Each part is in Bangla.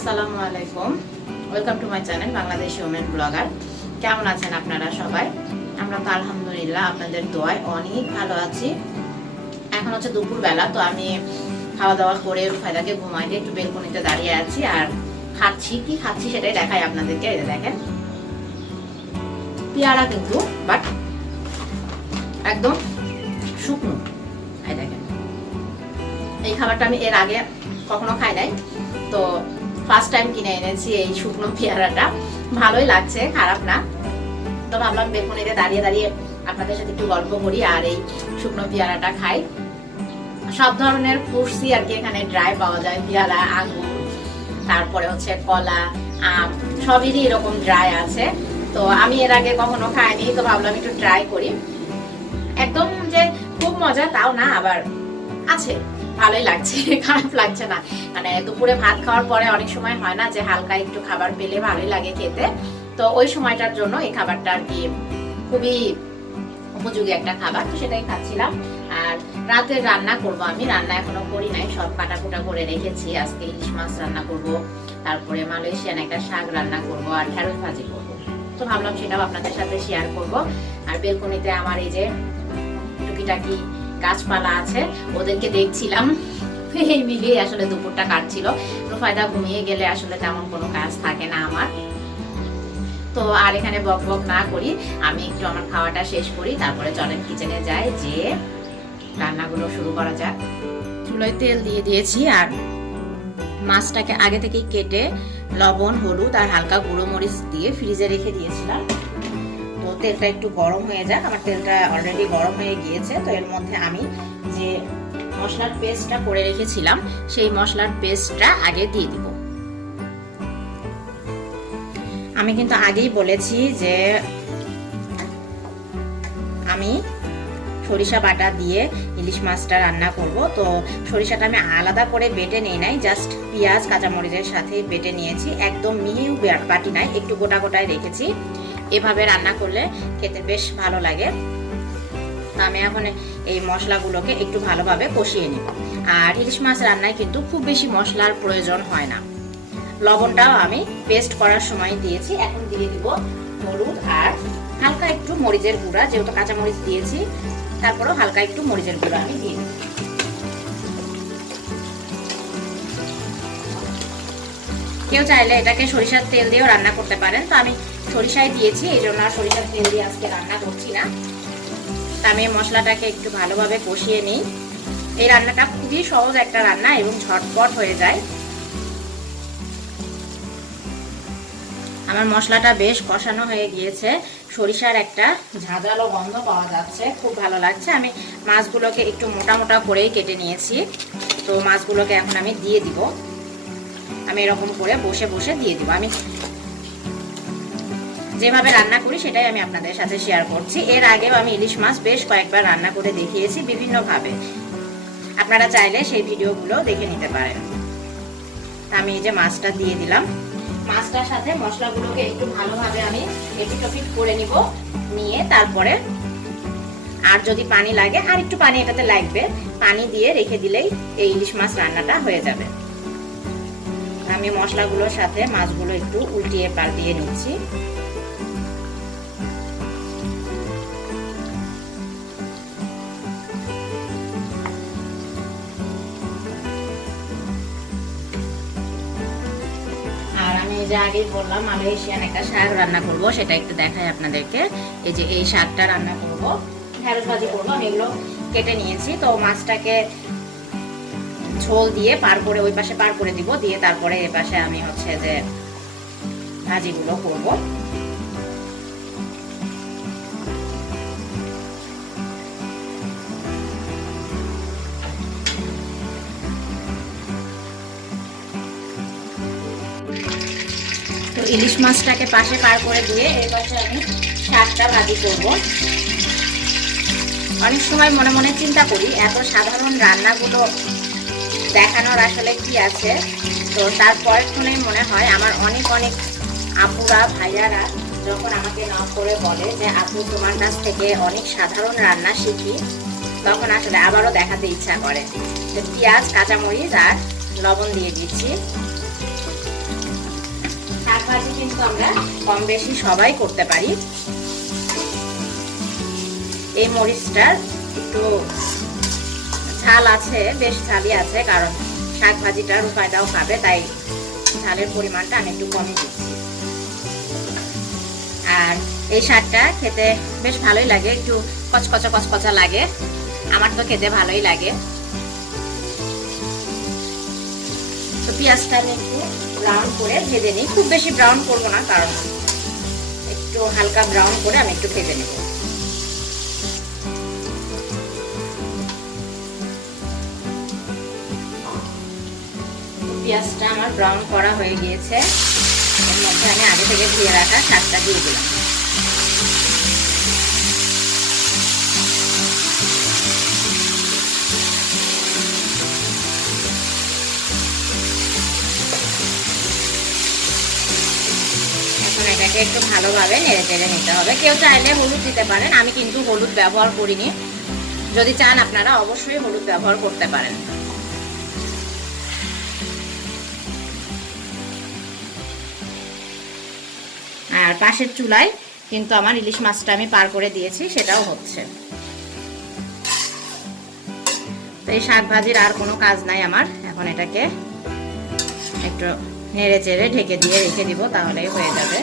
আসসালামু আলাইকুম। Welcome to my channel Bangladeshi women blogger কেমন আছেন আপনারা সবাই? আমরা তো আলহামদুলিল্লাহ আপনাদের দোয়ায় অনেক ভালো আছি। এখন হচ্ছে দুপুরবেলা, তো আমি খাওয়া দাওয়া করে রুফায়দাকে ঘুমাই দিয়ে একটু বেলকনিতে দাঁড়িয়ে আছি, আর খাচ্ছি। কি খাচ্ছি সেটাই দেখাই আপনাদেরকে যে দেখেন। পেয়ারা কিন্তু বাট একদম শুকনো। এই দেখেন। এই খাবারটা আমি এর আগে কখনো খাই নাই। তো ফার্স্ট টাইম কিনে এনেছি এই শুকনো পেয়ারাটা। ভালোই লাগছে, খারাপ না। তো ভাবলাম বেগুনিতে দাঁড়িয়ে দাঁড়িয়ে আপনাদের সাথে একটু গল্প করি আর এই শুকনো পেয়ারাটা খাই। সব ধরনের ফ্রুটসই আর কি এখানে ড্রাই পাওয়া যায়, পেয়ারা আঙুর তারপরে হচ্ছে কলা, আম সবেরই এরকম ড্রাই আছে। তো আমি এর আগে কখনো খাইনি, তো ভাবলাম একটু ট্রাই করি। একদম যে খুব মজা তাও না, আবার আছে। ভালোই লাগছে, খারাপ লাগছে না। মানে দুপুরে ভাত খাওয়ার পরে অনেক সময় হয় না যে হালকা একটু খাবার পেলে ভালোই লাগে খেতে। তো ওই সময়টার জন্য এই খাবারটা আর কি খুবই উপযোগী একটা খাবার, তো সেটাই খাচ্ছিলাম। আর রাতে রান্না করব আমি, রান্না এখনও করি নাই, সব কাটাকুটা করে রেখেছি। আজকে ইলিশ মাছ রান্না করব, তারপরে মালয়েশিয়ান একটা শাক রান্না করব, আর ঢেঁড়স ভাজি করব। তো ভাবলাম সেটাও আপনাদের সাথে শেয়ার করব। আর বেলকনিতে আমার এই যে টুকিটাকি গাছপালা আছে, ওদেরকে দেখছিলাম। এই মিলিয়ে আসলে দুপুরটা কাটছিল। রুফায়দা ঘুমিয়ে গেলে আসলে তেমন কোনো কাজ থাকে না আমার। তো আর এখানে বক বক না করি, আমি একটু আমার খাওয়াটা শেষ করি, তারপরে চলেন কিচেনে যাই যে রান্নাগুলো শুরু করা যাক। চুলোয় তেল দিয়ে দিয়েছি আর মাছটাকে আগে থেকেই কেটে লবণ, হলুদ আর হালকা গুঁড়ো মরিচ দিয়ে ফ্রিজে রেখে দিয়েছিলাম। তেলটা একটু গরম হয়ে যাক। আমার তেলটা অলরেডি গরম হয়ে গিয়েছে, তো এর মধ্যে আমি যে মশলার পেস্টটা করে রেখেছিলাম, সেই মশলার পেস্টটা আগে দিয়ে দিব। আমি কিন্তু আগেই বলেছি যে আমি সরিষা বাটা দিয়ে ইলিশ মাছটা রান্না করব। তো সরিষাটা আমি আলাদা করে বেটে নিই নাই জাস্ট পেঁয়াজ, কাঁচামরিচের সাথে বেটে নিয়েছি। একদম মিহিও বাটি নাই, একটু গোটা গোটায় রেখেছি। এভাবে রান্না করলে খেতে বেশ ভালো লাগে। আমি এখন এই মশলাগুলোকে একটু ভালোভাবে কষিয়ে নিব। আর ইলিশ মাছ রান্নায় কিন্তু খুব বেশি মশলার প্রয়োজন হয় না। লবণটাও আমি পেস্ট করার সময় দিয়েছি। এখন দিয়ে দিব হলুদ আর হালকা একটু মরিচের গুঁড়া, যেহেতু কাঁচা মরিচ দিয়েছি, তারপরেও হালকা একটু মরিচের গুঁড়া আমি দিয়ে দিব। কেউ চাইলে এটাকে সরিষার তেল দিয়েও রান্না করতে পারেন। তো আমি সরিষায় দিয়েছি, এই জন্য আর সরিষার তেল দিয়ে আজকে রান্না করছি না। আমি মশলাটাকে একটু ভালোভাবে কষিয়ে নিই। এই রান্নাটা খুবই সহজ একটা রান্না এবং ঝটপট হয়ে যায়। আমার মশলাটা বেশ কষানো হয়ে গিয়েছে। সরিষার একটা ঝাঁঝালো গন্ধ পাওয়া যাচ্ছে, খুব ভালো লাগছে। আমি মাছগুলোকে একটু মোটা মোটা করেই কেটে নিয়েছি। তো মাছগুলোকে এখন আমি দিয়ে দিব। আমি এরকম করে বসে বসে দিয়ে দিব। আমি যেভাবে রান্না করি, সেটাই আমি আপনাদের সাথে শেয়ার করছি। এর আগেও আমি ইলিশ মাছ বেশ কয়েকবার রান্না করে দেখিয়েছি বিভিন্নভাবে। আপনারা চাইলে সেই ভিডিওগুলো দেখে নিতে পারেন। আমি এই যে মাছটা দিয়ে দিলাম। মাছটার সাথে মশলাগুলোকে একটু ভালোভাবে আমি এপিটপিট করে নিব। নিয়ে তারপরে আর যদি পানি লাগে, আর একটু পানি এটাতে লাগবে, পানি দিয়ে রেখে দিলেই এই ইলিশ মাছ রান্নাটা হয়ে যাবে। আমি মশলাগুলোর সাথে মাছগুলো একটু উল্টিয়ে পাল্টিয়ে নিচ্ছি। যে আগেই বললাম, মালয়েশিয়ান একটা শাক রান্না করব, সেটা একটু দেখাই আপনাদেরকে। এই যে এই শাকটা রান্না করব। ঢেঁড়স ভাজি করব আমি এগুলো কেটে নিয়েছি। তো মাছটাকে ঝোল দিয়ে পার করে ওই পাশে পার করে দিব, দিয়ে তারপরে এ পাশে আমি হচ্ছে যে ভাজিগুলো করব। ইলিশ মাছটাকে পাশে পার করে দিয়ে এর আমি শাকটা ভাজি করব। অনেক সময় মনে মনে চিন্তা করি, এত সাধারণ রান্নাগুলো দেখানোর আসলে কি আছে? তো তারপরের ফোনে মনে হয় আমার অনেক অনেক আপুরা, ভাইয়ারা যখন আমাকে নক করে বলে যে, আপু, তোমার কাছ থেকে অনেক সাধারণ রান্না শিখি। তখন আসলে আবারও দেখাতে ইচ্ছা করে পেঁয়াজ, কাঁচামরিচ আর লবণ দিয়ে দিচ্ছি। ভাজি কিন্তু আমরা কম বেশি সবাই করতে পারি। এই মরিচটার একটু ঝাল আছে, বেশ ঝালই আছে, কারণ শাক ভাজিটার উপায়টাও খাবে, তাই ঝালের পরিমাণটা আমি একটু কমই দিচ্ছি। আর এই শাকটা খেতে বেশ ভালোই লাগে, একটু কচকচা কচকচা লাগে, আমার তো খেতে ভালোই লাগে। তো পেঁয়াজটা আমি একটু ব্রাউন করে ভেজে নিই। খুব বেশি ব্রাউন করব না, কারণ একটু হালকা ব্রাউন করে আমি একটু ভেজে নেব। পেঁয়াজটা আমার ব্রাউন করা হয়ে গিয়েছে। এর মধ্যে আমি আগে থেকে ধুয়ে রাখা শাকটা দিয়ে দিলাম। এটাকে একটু ভালোভাবে নেড়ে চেড়ে নিতে হবে। কেউ চাইলে হলুদ দিতে পারেন, আমি কিন্তু হলুদ ব্যবহার করিনি। যদি চান আপনারা অবশ্যই হলুদ ব্যবহার করতে পারেন। আর পাশের চুলায় কিন্তু আমার ইলিশ মাছটা আমি পার করে দিয়েছি, সেটাও হচ্ছে। তো এই শাক ভাজির আর কোনো কাজ নাই আমার। এখন এটাকে একটু নেড়ে চেড়ে ঢেকে দিয়ে রেখে দিব, তাহলেই হয়ে যাবে।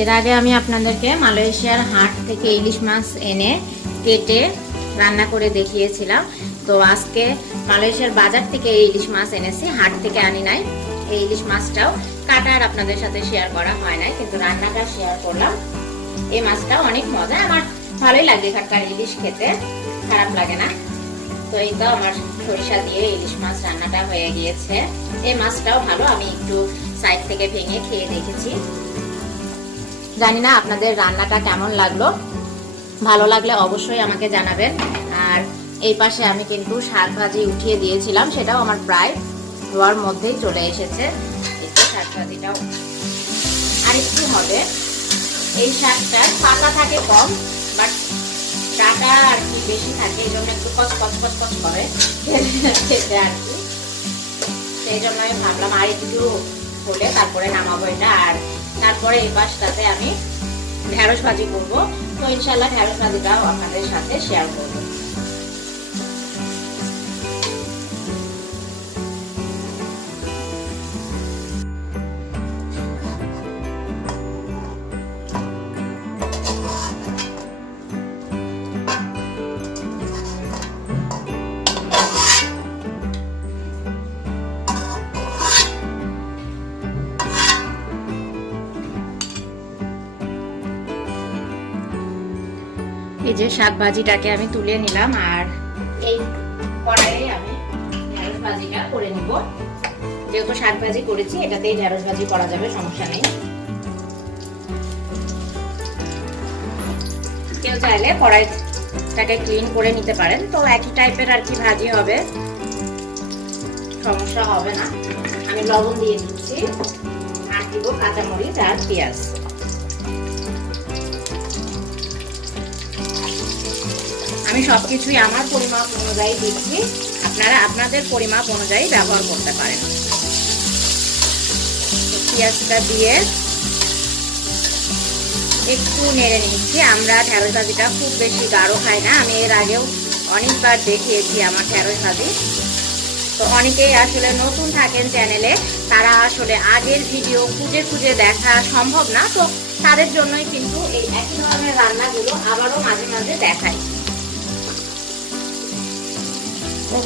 এর আগে আমি আপনাদেরকে মালয়েশিয়ার হাট থেকে ইলিশ মাছ এনে কেটে রান্না করে দেখিয়েছিলাম। তো আজকে মালয়েশিয়ার বাজার থেকে এই ইলিশ মাছ এনেছি, হাট থেকে আনি নাই। এই ইলিশ মাছটাও কাটার আপনাদের সাথে শেয়ার করা হয় নাই, কিন্তু রান্নাটা শেয়ার করলাম। এই মাছটা অনেক মজা, আমার ভালোই লাগে এখানকার ইলিশ খেতে, খারাপ লাগে না। তো এই তো আমার সরিষা দিয়ে ইলিশ মাছ রান্নাটা হয়ে গিয়েছে। এই মাছটাও ভালো, আমি একটু সাইড থেকে ভেঙে খেয়ে দেখেছি। জানি না আপনাদের রান্নাটা কেমন লাগল। ভালো লাগলে অবশ্যই আমাকে জানাবেন। আর এই পাশে আমি কিন্তু শাক ভাজি উঠিয়ে দিয়েছিলাম, সেটাও আমার প্রায় হওয়ার মধ্যেই চলে এসেছে। শাক ভাজিটাও। আর একটু হবে। এই শাকটা পাতা থাকে কম, বাট ডাটা আর কি বেশি থাকে, এই জন্য একটু কচ কচ কচ কচ করে খেতে আর কি। সেই জন্য আমি ভাবলাম আর একটু হলে তারপরে নামাবো এটা। আর তারপরে এই পাশটাতে আমি ঢেঁড়স ভাজি করব। তো ইনশাল্লাহ ঢেঁড়স ভাজিটাও আপনাদের সাথে শেয়ার করব। এই যে শাক ভাজিটাকে আমি তুলে নিলাম আর এই কড়াইয়ে আমি ঢেঁড়স ভাজিটা করে নিব। যেহেতু শাক ভাজি করেছি, এটাতেই ঢেঁড়স ভাজি করা যাবে, সমস্যা নেই। কেউ চাইলে কড়াইটাকে ক্লিন করে নিতে পারেন। তো একই টাইপের আর কি ভাজি হবে, সমস্যা হবে না। আমি লবণ দিয়ে দিচ্ছি, আর দিব কাঁচামরিচ আর পেঁয়াজ। আমি সবকিছুই আমার পরিমাপ অনুযায়ী দিচ্ছি। আপনারা আপনাদের পরিমাপ অনুযায়ী ব্যবহার করতে পারেন। পেঁয়াজটা দিয়ে একটু নেড়ে নিচ্ছি। আমরা ঢেঁড়স ভাজিটা খুব বেশি গাঢ় খাই না। আমি এর আগেও অনেকবার দেখিয়েছি আমার ঢেঁড়স ভাজি। তো অনেকেই আসলে নতুন থাকেন চ্যানেলে, তারা আসলে আগের ভিডিও খুঁজে খুঁজে দেখা সম্ভব না। তো তাদের জন্যই কিন্তু এই একই ধরনের রান্নাগুলো আবারও মাঝে মাঝে দেখাই।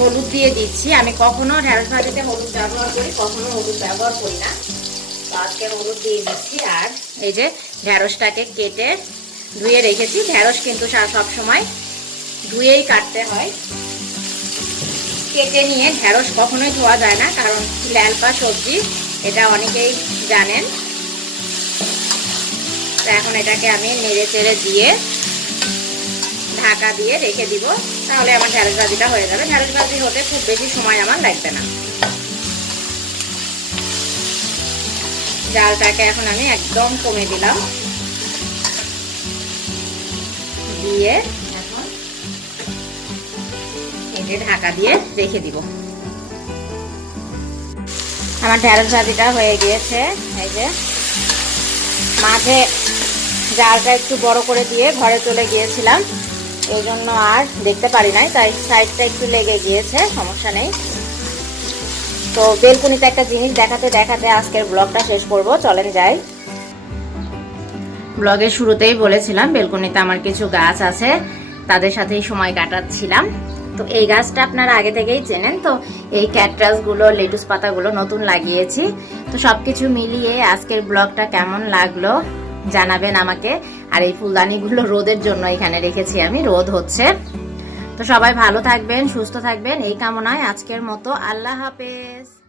হলুদ দিয়ে দিচ্ছি। আমি কখনো ঢেঁড়স ভাজিতে হলুদ ব্যবহার করি, কখনো হলুদ ব্যবহার করি না। আজকে হলুদ দিয়ে দিচ্ছি আর এই যে ঢেঁড়সটাকে কেটে ধুয়ে রেখেছি। ঢেঁড়স কিন্তু সব সময় ধুয়েই কাটতে হয়। কেটে নিয়ে ঢেঁড়স কখনোই ধোয়া যায় না, কারণ ল্যালপা সবজি, এটা অনেকেই জানেন। এখন এটাকে আমি নেড়ে চেড়ে দিয়ে ঢাকা দিয়ে রেখে দিব। তাহলে আমার ঢেঁড়স ভাজিটা হয়ে যাবে। ঢেঁড়স ভাজি হতে খুব বেশি সময় আমার লাগবে না। জালটাকে এখন আমি একদম কমে দিলাম। দিয়ে এখন ঢাকা দিয়ে রেখে দিব। আমার ঢেঁড়স ভাজিটা হয়ে গিয়েছে। এই যে মাঝে জালটা একটু বড় করে দিয়ে ঘরে চলে গিয়েছিলাম। এই জন্য আর দেখতে পারি নাই, তাই সাইডটা একটু লেগে গিয়েছে, সমস্যা নেই। তো বেলকুনিতে একটা জিনিস দেখাতে দেখাতে আজকের ব্লগটা শেষ করব, চলেন যাই। ব্লগের শুরুতেই বলেছিলাম, বেলকুনিতে আমার কিছু গাছ আছে, তাদের সাথেই সময় কাটাচ্ছিলাম। তো এই গাছটা আপনারা আগে থেকেই চেনেন, তো এই ক্যাটরাসগুলো লেটুস পাতাগুলো নতুন লাগিয়েছি। তো সবকিছু মিলিয়ে আজকের ব্লগটা কেমন লাগল? জানাবেন আমাকে। আর এই ফুলদানিগুলো রোদের জন্য এখানে রেখেছি আমি। রোদ হচ্ছে। তো সবাই ভালো থাকবেন, সুস্থ থাকবেন। এই কামনায় আজকের মতো আল্লাহ হাফেজ।